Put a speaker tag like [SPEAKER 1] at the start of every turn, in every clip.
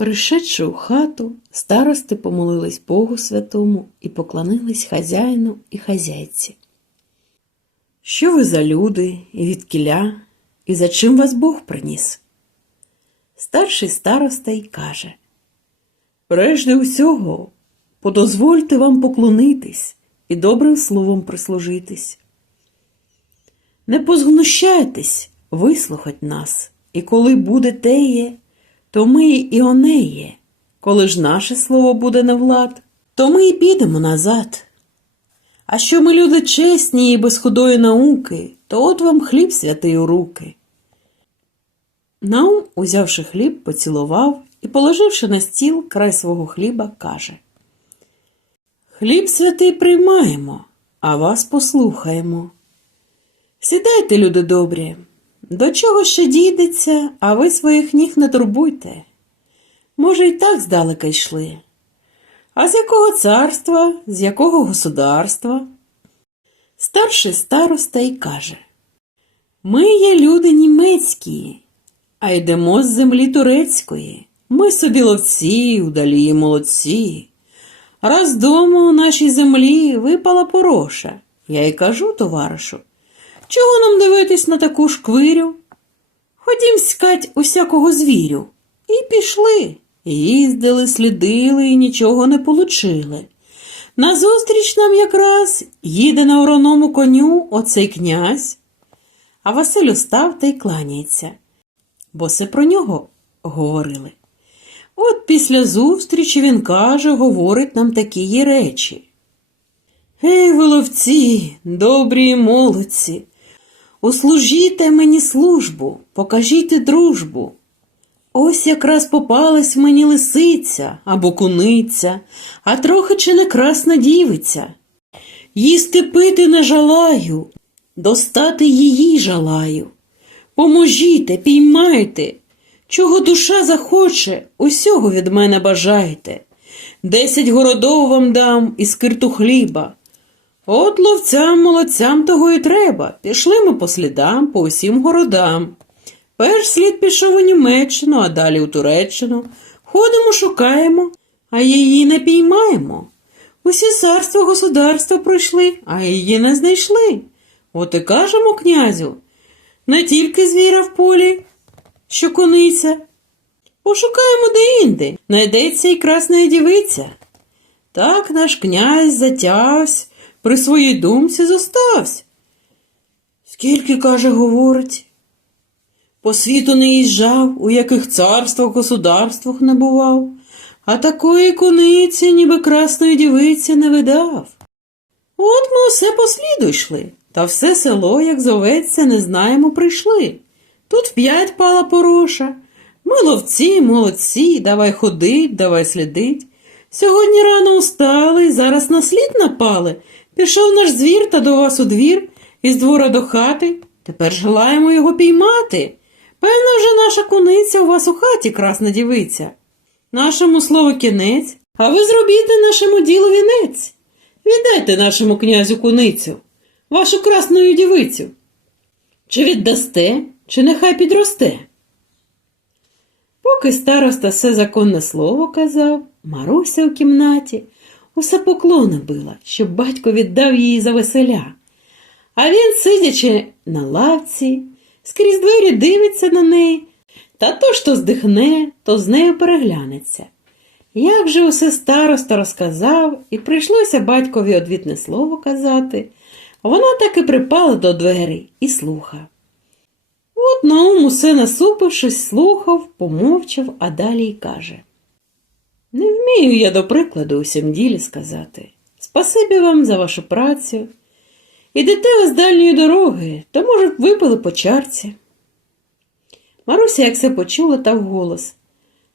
[SPEAKER 1] Пришедши у хату, старости помолились Богу святому і поклонились хазяїну і хазяйці. Що ви за люди і відкіля, і за чим вас Бог приніс? Старший староста й каже Прежде усього, подозвольте вам поклонитись і добрим словом прислужитись. Не позгнущайтесь, вислухать нас, і коли буде теє, то ми і онеє. Коли ж наше слово буде не влад, то ми і підемо назад. А що ми люди чесні і без худої науки, то от вам хліб святий у руки. Наум, узявши хліб, поцілував і, положивши на стіл край свого хліба, каже Хліб святий приймаємо, а вас послухаємо. Сідайте, люди добрі, до чого ще дійдеться, а ви своїх ніг не турбуйте. Може, й так здалека йшли. А з якого царства, з якого государства? Старший староста й каже Ми є люди німецькі, а йдемо з землі турецької. Ми собі ловці, удалі молодці. Раз дома у нашій землі випала пороша. Я й кажу, товаришу, чого нам дивитись на таку шквирю? Ходім скать усякого звірю. І пішли. Їздили, слідили і нічого не получили. Назустріч нам якраз їде на вороному коню оцей князь. А Василь устав та й кланяється, бо все про нього говорили. От після зустрічі він каже, говорить нам такі речі. Гей, воловці, добрі молодці, услужіте мені службу, покажіть дружбу. Ось якраз попалась мені лисиця або куниця, а трохи чи не красна дівиця. Їсти пити не жалаю, достати її жалаю. Поможіте, піймайте, чого душа захоче, усього від мене бажайте. Десять городов вам дам і скирту хліба. От ловцям молодцям того і треба. Пішли ми по слідам, по усім городам. Перш слід пішов у Німеччину, а далі у Туреччину. Ходимо, шукаємо, а її не піймаємо. Усі царства государства пройшли, а її не знайшли. От і кажемо князю, не тільки звіра в полі, що кониця. Пошукаємо де-інде, найдеться і красна дівиця. Так наш князь затявсь, при своїй думці зоставсь. Скільки, каже, говорить, по світу не їжджав, у яких царствах, государствах не бував, а такої куниці, ніби красної дівиці, не видав. От ми усе по сліду йшли, та все село, як зоветься, не знаємо, прийшли. Тут п'ять пала пороша. Ми ловці, молодці, давай ходить, давай слідить. Сьогодні рано устали, зараз на слід напали. Пішов наш звір та до вас у двір, із двора до хати. Тепер желаємо його піймати. Певно, вже наша куниця у вас у хаті, красна дівиця. Нашому слову кінець, а ви зробіть нашому ділу вінець. Віддайте нашому князю куницю, вашу красну дівицю. Чи віддасте, чи нехай підросте. Поки староста все законне слово казав, Маруся у кімнаті усе поклони била, щоб батько віддав її за веселя. А він, сидячи на лавці, скрізь двері дивиться на неї, та то ж то здихне, то з нею переглянеться. Як же усе староста розказав, і прийшлося батькові одвітне слово казати, вона так і припала до дверей і слухав. От Наум усе насупившись, слухав, помовчав, а далі й каже. Вмію я до прикладу усім ділі сказати. Спасибі вам за вашу працю. Ідете ви з дальньої дороги, то, може, випили по чарці. Маруся, як все почула, та вголос.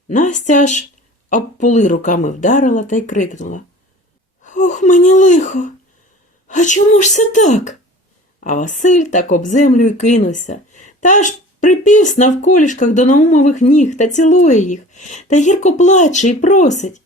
[SPEAKER 1] Настя аж об поли руками вдарила та й крикнула. Ох, мені лихо. А чому ж це так? А Василь так об землю й кинувся, та аж припівсь навколішках до наумових ніг та цілує їх, та гірко плаче і просить.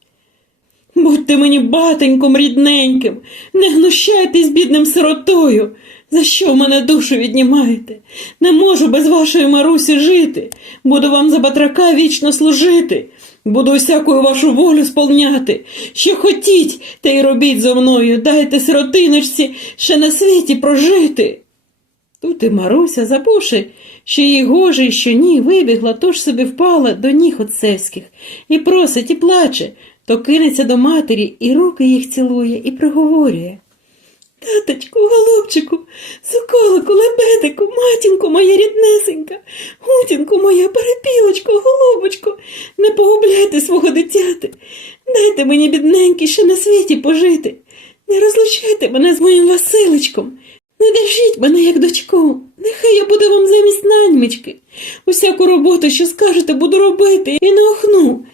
[SPEAKER 1] Будьте мені батеньком рідненьким, не гнущайтесь бідним сиротою. За що мене душу віднімаєте? Не можу без вашої Марусі жити. Буду вам за батрака вічно служити. Буду всякую вашу волю сповняти. Що хотіть, те й робіть зо мною, дайте сиротиночці ще на світі прожити. Тут і Маруся, забувши, що їй гоже і що ні, вибігла, тож собі впала до ніг отцевських, і просить, і плаче, то кинеться до матері, і руки їх цілує, і приговорює. Таточку, голубчику, соколику, лебедику, матінку моя ріднесенька, гутінку моя, перепілочко, голубочко, не погубляйте свого дитяти. Дайте мені, бідненький, ще на світі пожити. Не розлучайте мене з моїм Василичком. Не держіть мене, як дочку. Нехай я буду вам замість наньмички. Усяку роботу, що скажете, буду робити і не охну.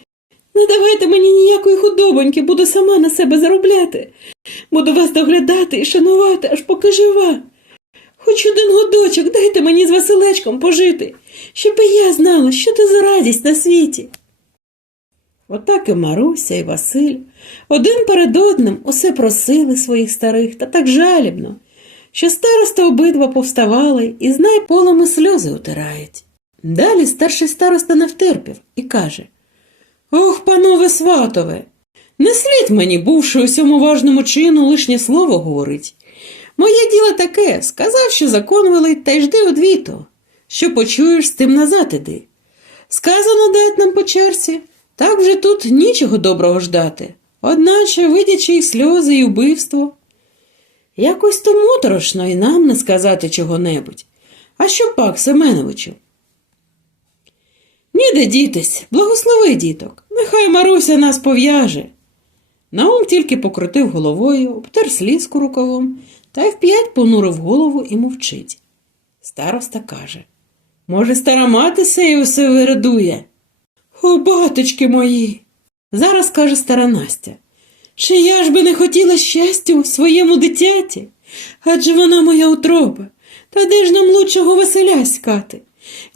[SPEAKER 1] Не давайте мені ніякої худобоньки, буду сама на себе заробляти. Буду вас доглядати і шанувати, аж поки жива. Хоч один годочок дайте мені з Василечком пожити, щоб і я знала, що це за радість на світі. Отак і Маруся, і Василь один перед одним усе просили своїх старих та так жалібно, що староста обидва повставали і знай полами сльози утирають. Далі старший староста не втерпів і каже Ох, панове сватове, не слід мені, бувши у сьому важному чину, лишнє слово говорить. Моє діло таке, сказав, що закон велить, та й жди одвіту. Що почуєш, з тим назад іди. Сказано дать нам по черзі, так вже тут нічого доброго ждати. Одначе, видячи їх сльози і вбивство. Якось то моторошно і нам не сказати чого-небудь. А що пак, Семеновичу? Ніде дітись, благослови діток, нехай Маруся нас пов'яже. Наум тільки покрутив головою, обтер слізку рукавом та й вп'ять понурив голову і мовчить. Староста каже Може, стара мати сеє усе вирадує? О, баточки мої. Зараз каже стара Настя. Чи я ж би не хотіла щастя у своєму дитяті? Адже вона моя утроба. Та де ж нам лучшого Василя скати?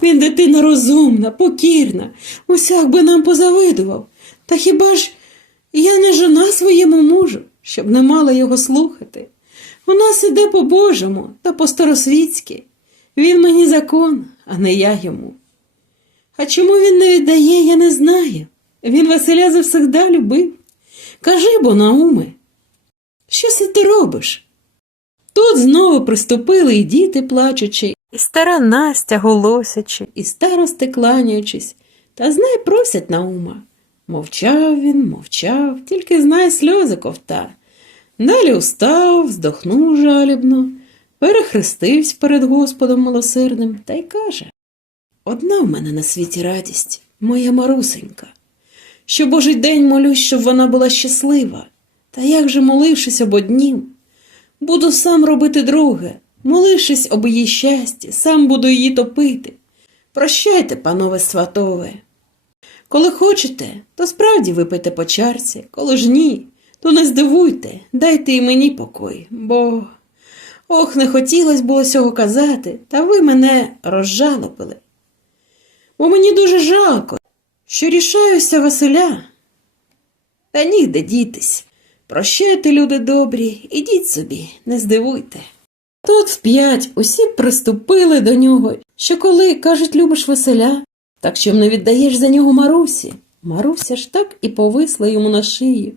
[SPEAKER 1] Він дитина розумна, покірна, усяк би нам позавидував. Та хіба ж я не жона своєму мужу, щоб не мала його слухати? У нас іде по-божому та по-старосвітськи. Він мені закон, а не я йому. А чому він не віддає, я не знаю. Він Василя завсегда любив. Кажи бо, Науме, що це ти робиш? Тут знову приступили і діти плачучи, і стара Настя голосячи, і старости кланяючись, та знай просять Наума. Мовчав він, мовчав, тільки знай сльози ковта. Далі устав, вздохнув жалібно, перехрестився перед Господом милосердним та й каже Одна в мене на світі радість, моя марусенька. Що божий день молюсь, щоб вона була щаслива. Та як же, молившись об однім, буду сам робити друге, молившись об її щасті, сам буду її топити. Прощайте, панове сватове. Коли хочете, то справді випийте по чарці, коли ж ні, то не здивуйте, дайте і мені покой, бо. Ох, не хотілося було цього казати, та ви мене розжалобили. Бо мені дуже жалко, що рішаюся Василя. Та нігде дітись. Прощайте, люди добрі, ідіть собі, не здивуйте. Тут вп'ять усі приступили до нього, що коли, кажуть, любиш Василя, так чим не віддаєш за нього Марусі. Маруся ж так і повисла йому на шию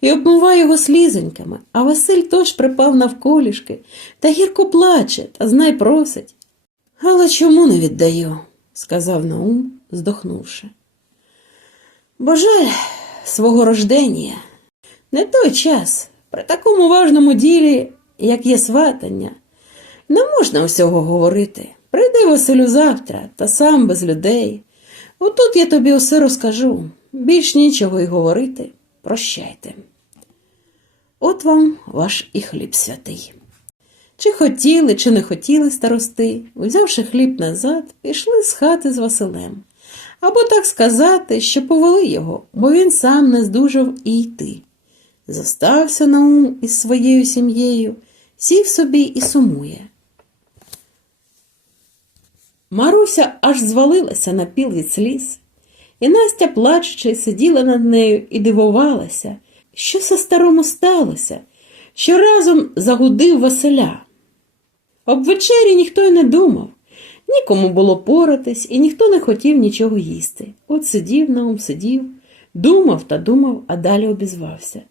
[SPEAKER 1] і обмиває його слізоньками, а Василь тож припав навколішки та гірко плаче та знай просить. Але чому не віддаю? сказав Наум, здохнувши. Бо жаль свого рождення, не той час, при такому важному ділі, як є сватання, не можна усього говорити. Прийди Василю завтра, та сам без людей. Отут я тобі усе розкажу. Більш нічого й говорити. Прощайте. От вам ваш і хліб святий. Чи хотіли, чи не хотіли старости, узявши хліб назад, пішли з хати з Василем. Або так сказати, що повели його, бо він сам не здужав і йти. Зостався Наум із своєю сім'єю, сів собі і сумує. Маруся аж звалилася на піл від сліз, і Настя, плачучи, сиділа над нею і дивувалася, що все старому сталося, що разом загудив Василя. Об вечері ніхто й не думав, нікому було поратись, і ніхто не хотів нічого їсти. От сидів Наум, сидів, Думав та думав, а далі обізвався.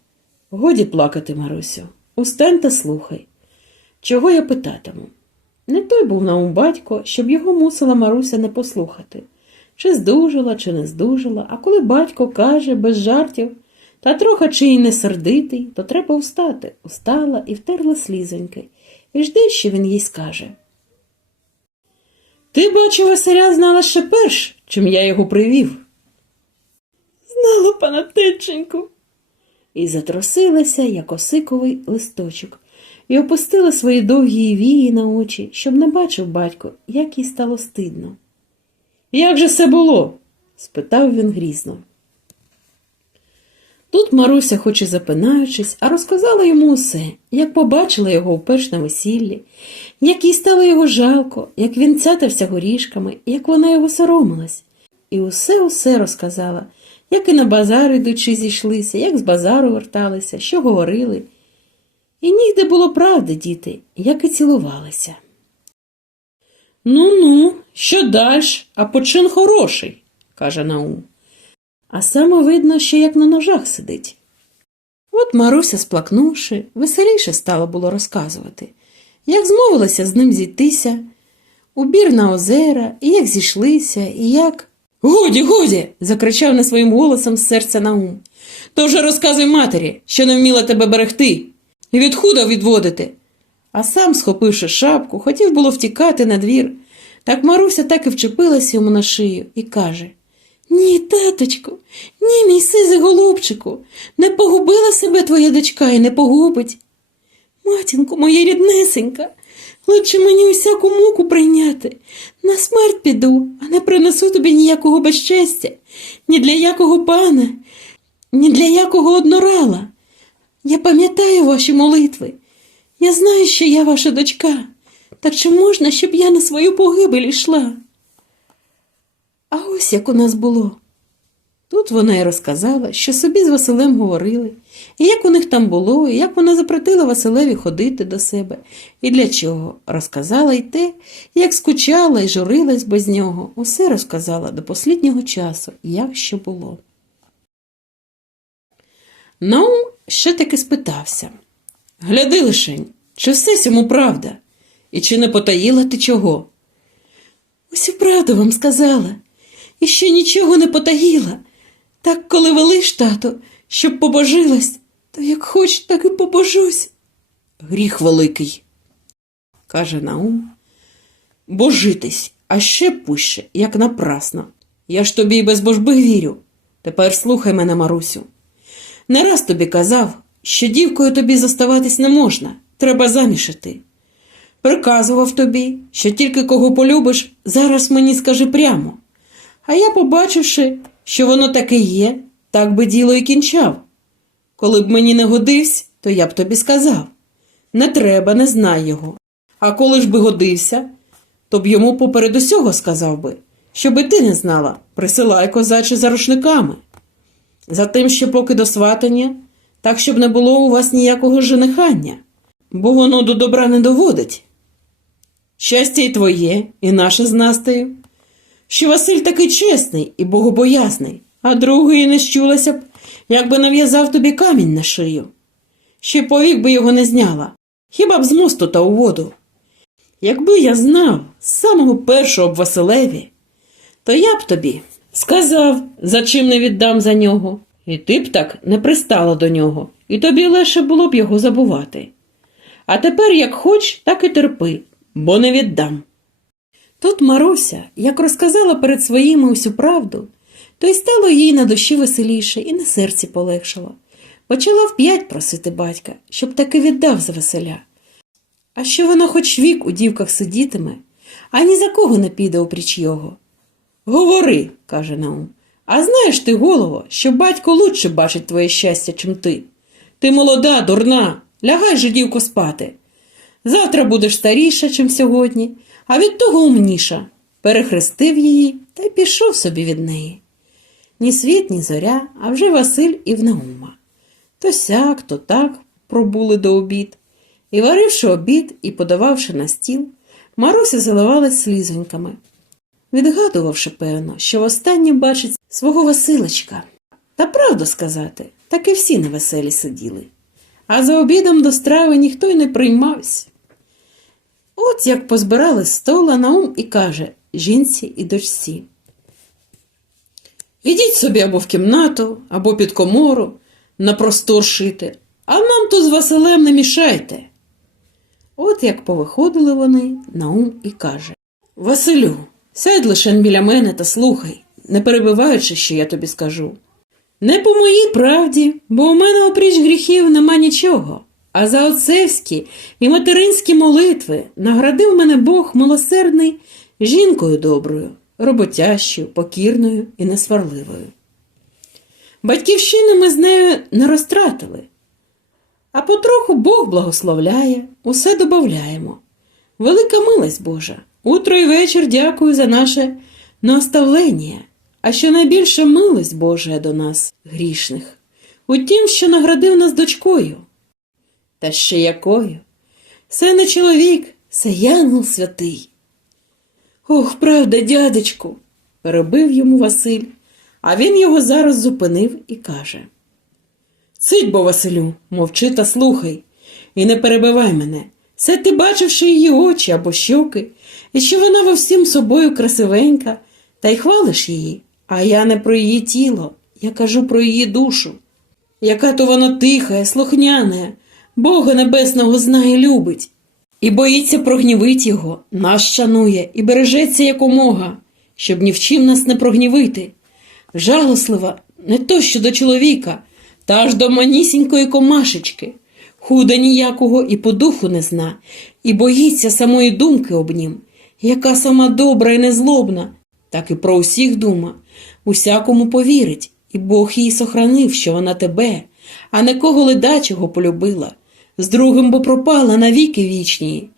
[SPEAKER 1] Годі плакати, Марусю, устань та слухай. Чого я питатиму? Не той був Наум батько, щоб його мусила Маруся не послухати. Чи здужала, чи не здужала, а коли батько каже без жартів, та трохи чи й не сердитий, то треба встати. Устала і втерла слізоньки, і жди, що він їй скаже. Ти, бачу, Василя знала ще перш, чим я його привів. Знала, пана Тиченьку. І затросилася, як осиковий листочок, і опустила свої довгі вії на очі, щоб не бачив батько, як їй стало стидно. Як же це було? спитав він грізно. Тут Маруся, хоч і запинаючись, а розказала йому усе, як побачила його вперше на весіллі, як їй стало його жалко, як він цятався горішками, як вона його соромилась. І усе-усе розказала, як і на базар ідучи зійшлися, як з базару верталися, що говорили. І нігде було правди, діти, як і цілувалися. Ну ну, що дальш, а почин хороший, каже Наум. А саме видно, що як на ножах сидить. От Маруся, сплакнувши, веселіше стала було розказувати, як змовилася з ним зійтися, у бір на озера, і як зійшлися, і як. Годі, годі. закричав не своїм голосом з серця Наум. То вже розказуй матері, що не вміла тебе берегти, і від худа відводити. А сам, схопивши шапку, хотів було втікати на двір. Так Маруся так і вчепилася йому на шию і каже Ні, таточку, ні, мій сизий голубчику, не погубила себе твоя дочка і не погубить. Матінко, моя ріднесенька, лучше мені усяку муку прийняти. На смерть піду, а не принесу тобі ніякого безчестя, ні для якого пана, ні для якого однорала. Я пам'ятаю ваші молитви. Я знаю, що я ваша дочка. Так чи можна, щоб я на свою погибель йшла? А ось як у нас було. Тут вона й розказала, що собі з Василем говорили, і як у них там було, і як вона запретила Василеві ходити до себе, і для чого. Розказала й те, як скучала і журилась без нього. Усе розказала до посліднього часу, як що було. Наум ще таки спитався Гляди лишень, чи все сьому правда, і чи не потаїла ти чого? Усю правду вам сказала, і ще нічого не потаїла. Так, коли велиш, тато, щоб побожилась, то як хоч, так і побожусь. Гріх великий, каже Наум. Божитись, а ще пуще, як напрасно. Я ж тобі і без божби вірю. Тепер слухай мене, Марусю. Не раз тобі казав, що дівкою тобі зоставатись не можна, треба заміж. Приказував тобі, що тільки кого полюбиш, зараз мені скажи прямо. А я, побачивши, що воно таке є, так би діло і кінчав. Коли б мені не годився, то я б тобі сказав не треба, не знай його. А коли ж би годився, то б йому поперед усього сказав би, щоби ти не знала, присилай козаче за рушниками. Затим ще поки до сватання, так щоб не було у вас ніякого женихання, бо воно до добра не доводить. Щастя й твоє, і наше з Настею, що Василь такий чесний і богобоязний, а другої не щулася б, якби нав'язав тобі камінь на шию. Ще повік би його не зняла, хіба б з мосту та у воду. Якби я знав з самого першого б Василеві, то я б тобі сказав, за чим не віддам за нього, і ти б так не пристала до нього, і тобі легше було б його забувати. А тепер, як хоч, так і терпи, бо не віддам. Тут Маруся, як розказала перед своїми усю правду, то й стало їй на душі веселіше і на серці полегшало. Почала вп'ять просити батька, щоб таки віддав за Василя. А що вона хоч вік у дівках сидітиме, а ні за кого не піде опріч його. Говори, каже Наум. А знаєш ти, голово, що батько лучше бачить твоє щастя, чим ти. Ти молода, дурна, лягай же, дівко, спати. Завтра будеш старіша, чим сьогодні, а від того умніша. Перехрестив її та й пішов собі від неї. Ні світ, ні зоря, а вже Василь і в Наума. То сяк, то так пробули до обід. І варивши обід і подававши на стіл, Маруся заливалась слізоньками, відгадувавши, певно, що востаннє бачить свого Василечка. Та правду сказати, так і всі невеселі сиділи. А за обідом до страви ніхто й не приймався. От як позбирали стола Наум і каже жінці і дочці. Ідіть собі або в кімнату, або під комору, на простор шити, а нам тут з Василем не мішайте. От як повиходили вони, Наум і каже Василю, сядь лише біля мене та слухай, не перебиваючи, що я тобі скажу. Не по моїй правді, бо у мене опріч гріхів нема нічого. А за отцевські і материнські молитви наградив мене Бог милосердний жінкою доброю, роботящою, покірною і несварливою. Батьківщини ми з нею не розтратили, а потроху Бог благословляє, усе добавляємо. Велика милость Божа, утро і вечір дякую за наше наставлення, а що найбільша милость Божа до нас, грішних, у тім, що наградив нас дочкою. Та ще якою? Це не чоловік, це янгол святий. Ох, правда, дядечку, перебив йому Василь, а він його зараз зупинив і каже. Сидь бо, Василю, мовчи та слухай, і не перебивай мене. Це ти бачивши її очі або щоки, і що вона во всім собою красивенька, та й хвалиш її, а я не про її тіло, я кажу про її душу. Яка то вона тиха, слухняна, Бога Небесного знає, любить, і боїться прогнівить його, нас шанує і бережеться якомога, щоб ні в чим нас не прогнівити. Жалослива не то що до чоловіка, та аж до манісінької комашечки, худа ніякого і по духу не зна, і боїться самої думки об нім, яка сама добра і незлобна, так і про усіх дума, усякому повірить, і Бог їй сохранив, що вона тебе, а не кого ледачого полюбила, з другим бо пропала на віки вічні.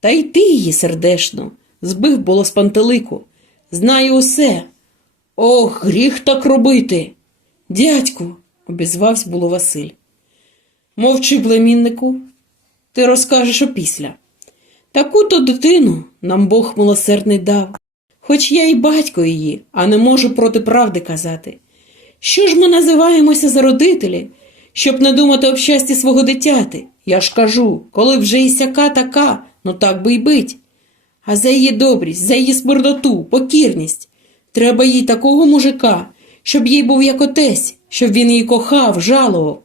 [SPEAKER 1] Та й ти її сердешно, збив було з пантелику, знаю усе. Ох, гріх так робити. Дядьку, обізвався було Василь. Мовчи, племіннику, ти розкажеш опісля. Таку то дитину нам Бог милосердний дав, хоч я і батько її, а не можу проти правди казати. Що ж ми називаємося за родителі, щоб не думати об щасті свого дитяти? Я ж кажу, коли вже і сяка така, ну так би й бить. А за її добрість, за її смирдоту, покірність. Треба їй такого мужика, щоб їй був як отець, щоб він її кохав, жалував,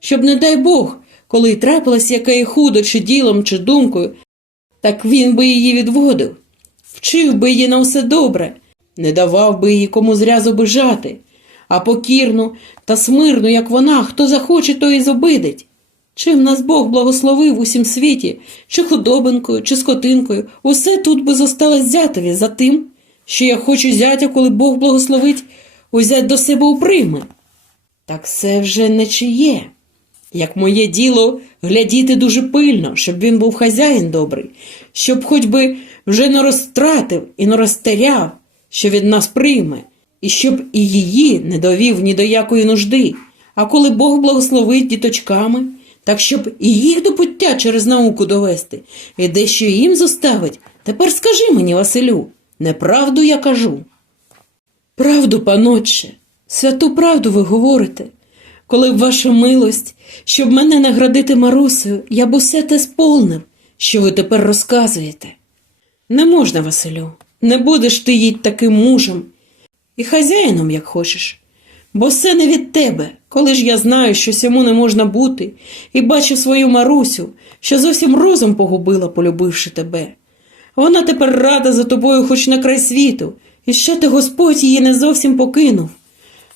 [SPEAKER 1] щоб, не дай Бог, коли й трапилась яка їй худо, чи ділом, чи думкою, так він би її відводив, вчив би її на все добре, не давав би її кому зря зобижати, а покірну та смирну, як вона, хто захоче, то і зобидить. Чим нас Бог благословив усім світі, чи худобинкою, чи скотинкою, усе тут би зосталось зятові за тим, що я хочу зятя, коли Бог благословить, узять до себе у. Так це вже не чиє. Як моє діло глядіти дуже пильно, щоб він був хазяїн добрий, щоб хоч би вже не розтратив і не розтеряв, що від нас прийме, і щоб і її не довів ні до якої нужди. А коли Бог благословить діточками, так щоб і їх до пуття через науку довести, і дещо їм зоставить. Тепер скажи мені, Василю, неправду я кажу. Правду, панотче, святу правду ви говорите. Коли б ваша милость, щоб мене наградити Марусею, я б усе те сповнив, що ви тепер розказуєте. Не можна, Василю, не будеш ти їй таким мужем і хазяїном, як хочеш. Бо все не від тебе, коли ж я знаю, що сьому не можна бути, і бачу свою Марусю, що зовсім розум погубила, полюбивши тебе. Вона тепер рада за тобою хоч на край світу, і ще ти Господь її не зовсім покинув.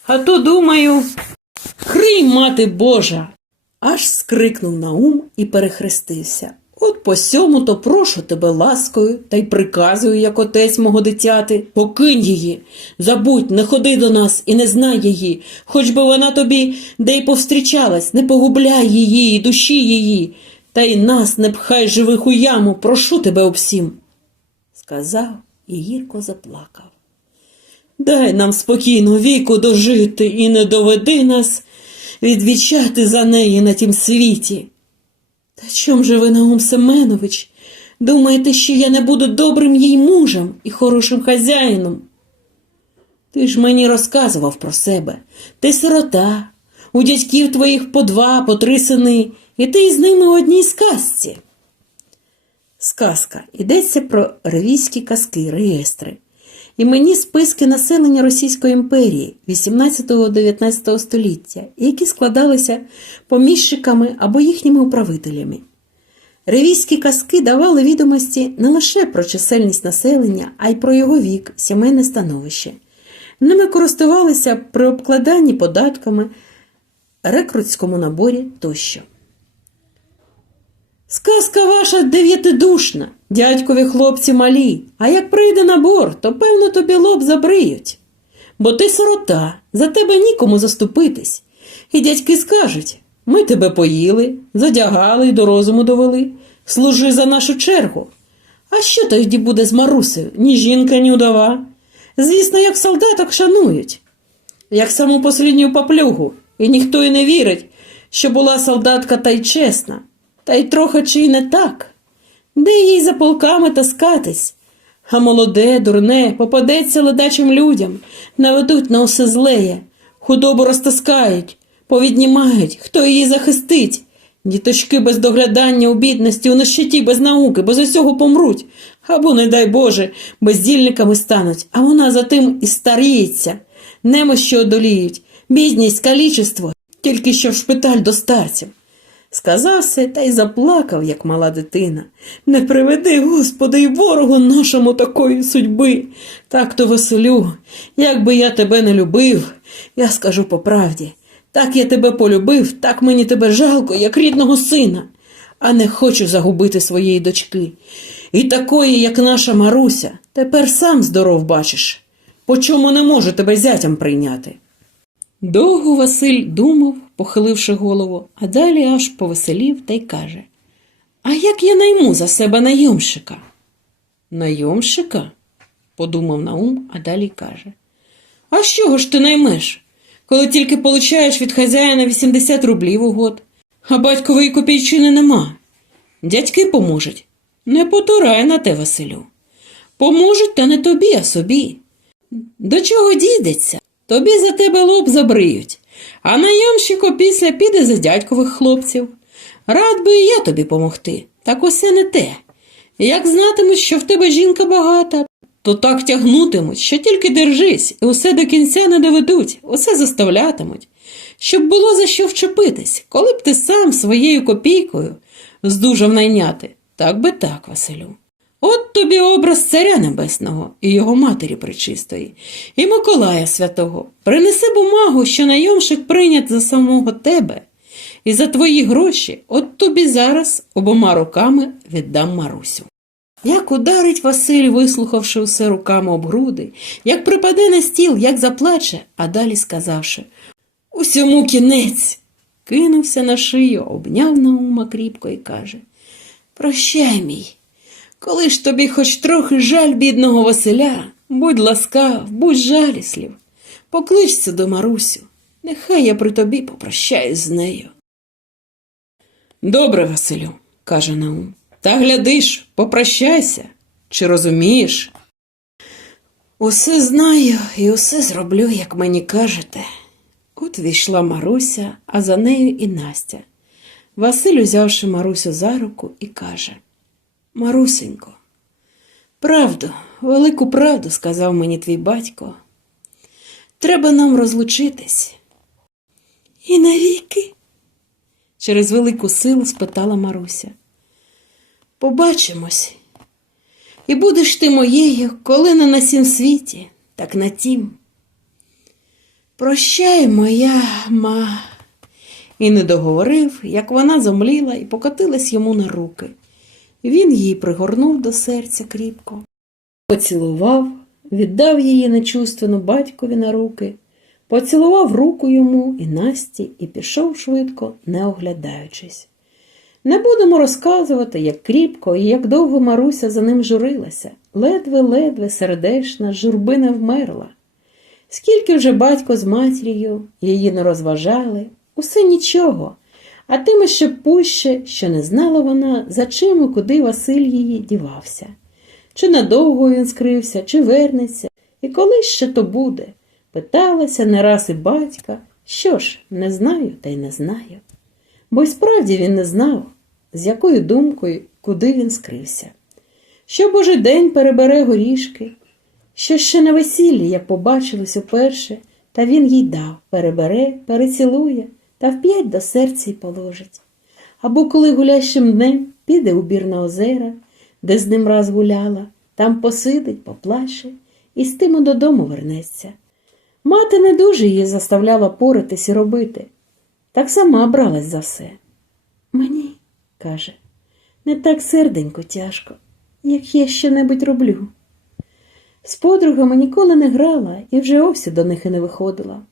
[SPEAKER 1] А то, думаю, хрий, мати Божа. Аж скрикнув Наум і перехрестився. От по сьому то прошу тебе ласкою та й приказую, як отець мого дитяти, покинь її, забудь, не ходи до нас і не знай її, хоч би вона тобі де й повстрічалась, не погубляй її і душі її, та й нас не пхай живих у яму, прошу тебе обсім. Сказав і гірко заплакав. Дай нам спокійно віку дожити і не доведи нас відвічати за неї на тім світі. Та чом же ви, Наум Семенович, думаєте, що я не буду добрим їй мужем і хорошим хазяїном? Ти ж мені розказував про себе. Ти сирота, у дядьків твоїх по два, по три сини, і ти із ними у одній сказці. Сказка. Йдеться про ревійські казки, реєстри. Іменні списки населення Російської імперії 18-19 століття, які складалися поміщиками або їхніми управителями. Ревійські казки давали відомості не лише про чисельність населення, а й про його вік, сімейне становище. Ними користувалися при обкладанні податками, рекрутському наборі тощо. Сказка ваша дев'ятидушна, дядькові хлопці малі, а як прийде набор, то певно тобі лоб забриють. Бо ти сирота, за тебе нікому заступитись. І дядьки скажуть ми тебе поїли, задягали і до розуму довели. Служи за нашу чергу. А що тоді буде з Марусею? Ні жінка, ні удова. Звісно, як солдаток шанують, як саму послідню поплюгу, і ніхто й не вірить, що була солдатка та й чесна, та й трохи чи й не так. Де їй за полками таскатись? А молоде, дурне, попадеться ледачим людям, наведуть на усе злеє, худобу розтаскають, повіднімають, хто її захистить. Діточки без доглядання у бідності, у нещиті без науки, без усього помруть, або, не дай Боже, бездільниками стануть, а вона за тим і старіється, немощі одоліють, бідність, калічество, тільки що в шпиталь до старців. Сказав все та й заплакав, як мала дитина. Не приведи, Господи, й ворогу нашому такої судьби. Так то Василю, як би я тебе не любив, я скажу по правді. Так я тебе полюбив, так мені тебе жалко, як рідного сина, а не хочу загубити своєї дочки. І такої, як наша Маруся, тепер сам здоров бачиш. По чому не можу тебе зятям прийняти? Довго Василь думав, похиливши голову, а далі аж повеселів та й каже: А як я найму за себе найомщика? Найомщика? подумав Наум, а далі каже. А з чого ж ти наймеш? Коли тільки получаєш від хазяїна 80 рублів у год, а батькової копійчини нема. Дядьки поможуть. Не потурай на те, Василю. Поможуть, та не тобі, а собі. До чого дійдеться? Тобі за тебе лоб забриють, а найомщик опісля піде за дядькових хлопців. Рад би і я тобі помогти, так усе не те. Як знатимуть, що в тебе жінка багата, то так тягнутимуть, що тільки держись, і усе до кінця не доведуть, усе заставлятимуть, щоб було за що вчепитись, коли б ти сам своєю копійкою здужав найняти. Так би так, Василю. От тобі образ царя небесного і його матері пречистої, і Миколая святого. Принеси бумагу, що найомщик прийнят за самого тебе, і за твої гроші от тобі зараз обома руками віддам Марусю. Як ударить Василь, вислухавши усе руками об груди, як припаде на стіл, як заплаче, а далі сказавши Усьому кінець. Кинувся на шию, обняв Наума кріпко і каже Прощай, мій. Коли ж тобі хоч трохи жаль бідного Василя, будь ласкав, будь жаліслів, покличся до Марусю, нехай я при тобі попрощаюсь з нею. Добре, Василю, каже Наум. Та глядиш, попрощайся, чи розумієш? Усе знаю і усе зроблю, як мені кажете. От війшла Маруся, а за нею і Настя. Василь, узявши Марусю за руку, і каже Марусенько, правду, велику правду сказав мені твій батько. Треба нам розлучитись. І навіки? через велику силу спитала Маруся. Побачимось. І будеш ти моєю, коли не на сім світі, так на тім. Прощай, моя ма. І не договорив, як вона зомліла і покотилась йому на руки. Він її пригорнув до серця кріпко, поцілував, віддав її нечувственно батькові на руки, поцілував руку йому і Насті і пішов швидко, не оглядаючись. Не будемо розказувати, як кріпко і як довго Маруся за ним журилася, ледве-ледве сердешна журби не вмерла. Скільки вже батько з матір'ю її не розважали, усе нічого, а тим ще пуще, що не знала вона, за чим і куди Василь її дівався. Чи надовго він скрився, чи вернеться, і коли ще то буде. Питалася не раз і батька. Що ж, не знаю та й не знаю. Бо й справді він не знав, з якою думкою, куди він скрився. Що божий день перебере горішки, що ще на весіллі, як побачилось уперше, та він їй дав, перебере, перецілує та вп'ять до серця й положить. Або коли гулящим днем піде у бір на озера, де з ним раз гуляла, там посидить, поплаче і з тим додому вернеться. Мати не дуже її заставляла поратись і робити, так сама бралась за все. Мені, каже, не так серденько тяжко, як я що-небудь роблю. З подругами ніколи не грала і вже овсі до них і не виходила.